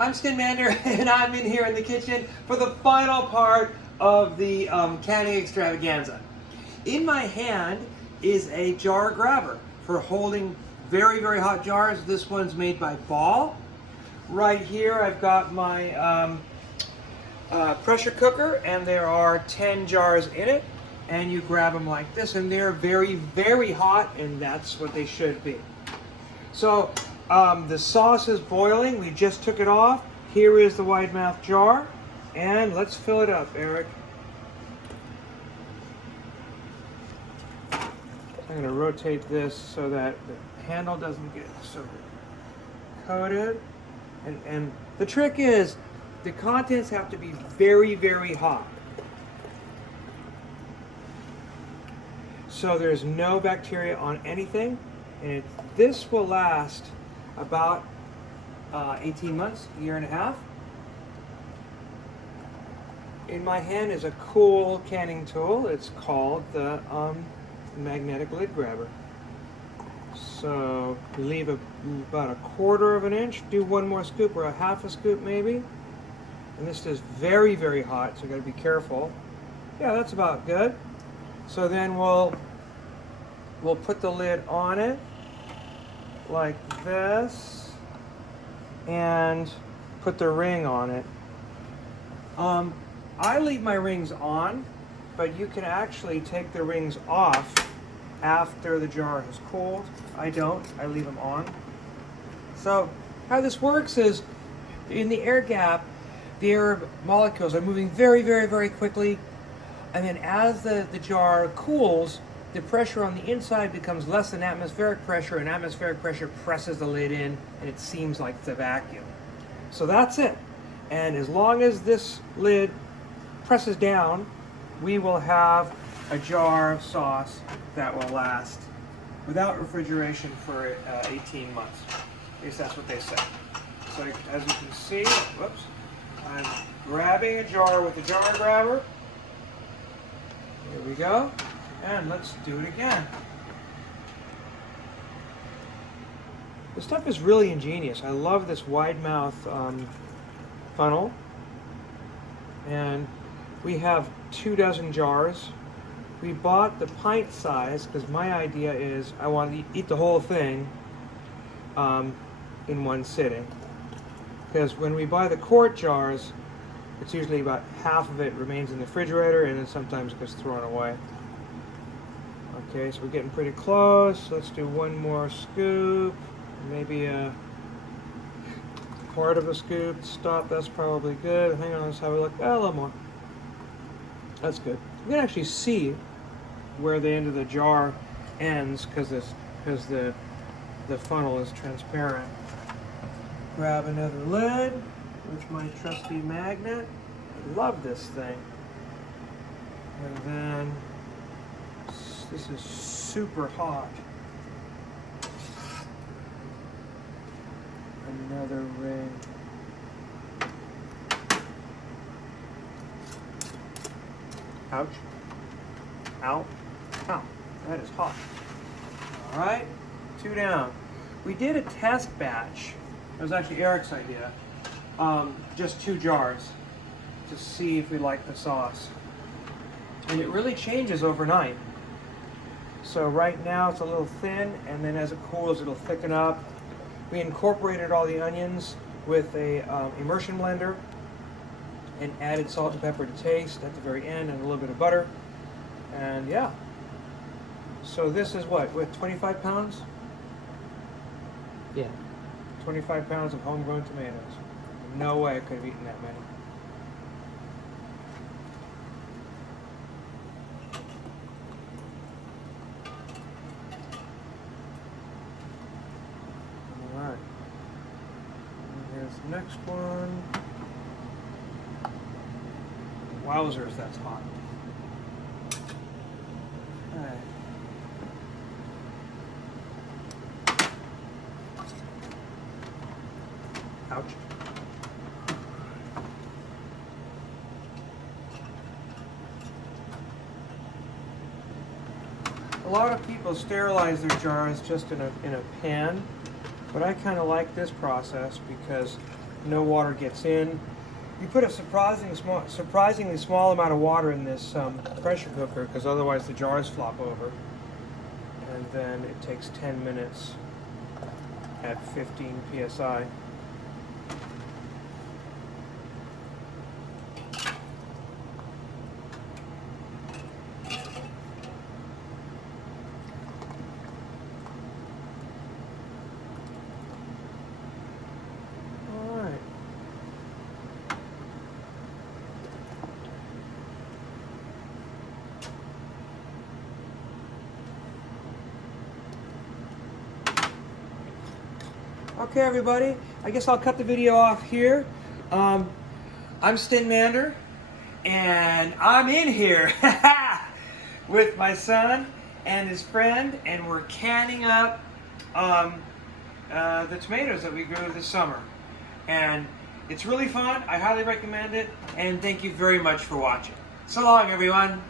I'm Skinmander, and I'm in here in the kitchen for the final part of the canning extravaganza. In my hand is a jar grabber for holding very, very hot jars. This one's made by Ball. Right here I've got my pressure cooker, and there are 10 jars in it, and you grab them like this, and they're very, very hot, and that's what they should be. So the sauce is boiling. We just took it off. Here is the wide mouth jar, and let's fill it up, Eric. I'm going to rotate this so that the handle doesn't get so coated. And the trick is the contents have to be very, very hot. So there's no bacteria on anything, and this will last about 18 months, a year and a half. In my hand is a cool canning tool. It's called the magnetic lid grabber. So leave about 1/4 of an inch, do one more scoop or a half a scoop maybe. And this is very, very hot, so you gotta be careful. Yeah, that's about good. So then we'll put the lid on it like this and put the ring on it. I leave my rings on, but you can actually take the rings off after the jar has cooled. I don't, I leave them on. So how this works is in the air gap, the air molecules are moving very, very, very quickly. And then as the jar cools, the pressure on the inside becomes less than atmospheric pressure, and atmospheric pressure presses the lid in, and it seems like it's a vacuum. So that's it. And as long as this lid presses down, we will have a jar of sauce that will last without refrigeration for 18 months. At least that's what they say. So as you can see, whoops, I'm grabbing a jar with the jar grabber. Here we go. And let's do it again. The stuff is really ingenious. I love this wide mouth funnel. And we have 24 jars. We bought the pint size because my idea is I want to eat the whole thing in one sitting. Because when we buy the quart jars, it's usually about half of it remains in the refrigerator, and then sometimes it gets thrown away. Okay, so we're getting pretty close. Let's do one more scoop, maybe a part of a scoop. Stop, that's probably good. Hang on, let's have a look. A little more. That's good. You can actually see where the end of the jar ends because the funnel is transparent. Grab another lid with my trusty magnet. I love this thing. And then this is super hot. Another ring. Ouch. Ow. Ow. That is hot. All right, 2 down. We did a test batch. It was actually Eric's idea. Just 2 jars to see if we like the sauce. And it really changes overnight. So right now it's a little thin, and then as it cools it'll thicken up. We incorporated all the onions with a immersion blender and added salt and pepper to taste at the very end, and a little bit of butter. And yeah. So this is what, with 25 pounds? Yeah. 25 pounds of homegrown tomatoes. No way I could have eaten that many. Alright. Here's the next one. Wowzers, that's hot. Alright. Ouch. A lot of people sterilize their jars just in a pan, but I kind of like this process because no water gets in. You put a surprisingly small amount of water in this pressure cooker because otherwise the jars flop over. And then it takes 10 minutes at 15 psi. All right. Okay, everybody. I guess I'll cut the video off here. I'm Stinmander, and I'm in here with my son and his friend, and we're canning up the tomatoes that we grew this summer. And it's really fun. I highly recommend it, and thank you very much for watching. So long, everyone.